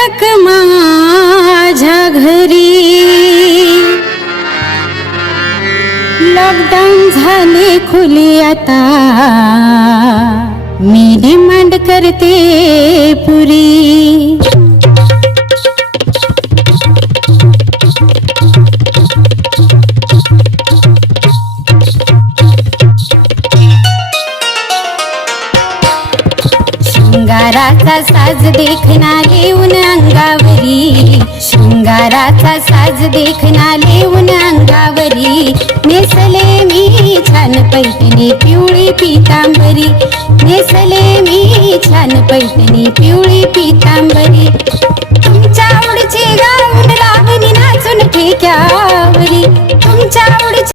बैठक माझ्या घरी, लॉकडाऊन झाले खुली आता, मी डिमांड करते पुरी. शृंगाराचा साज देखना लेऊन अंगावरी, शृंगाराचा साज देखना लेऊन अंगावरी, नेसले मी छान पैठणी पिवळी पितांबरी, नेसले मी छान पैठणी पिवळी पितांबरी. तुमच्या आवडीची गाऊन लावणी नाचून ठेक्यावरी, तुमच्या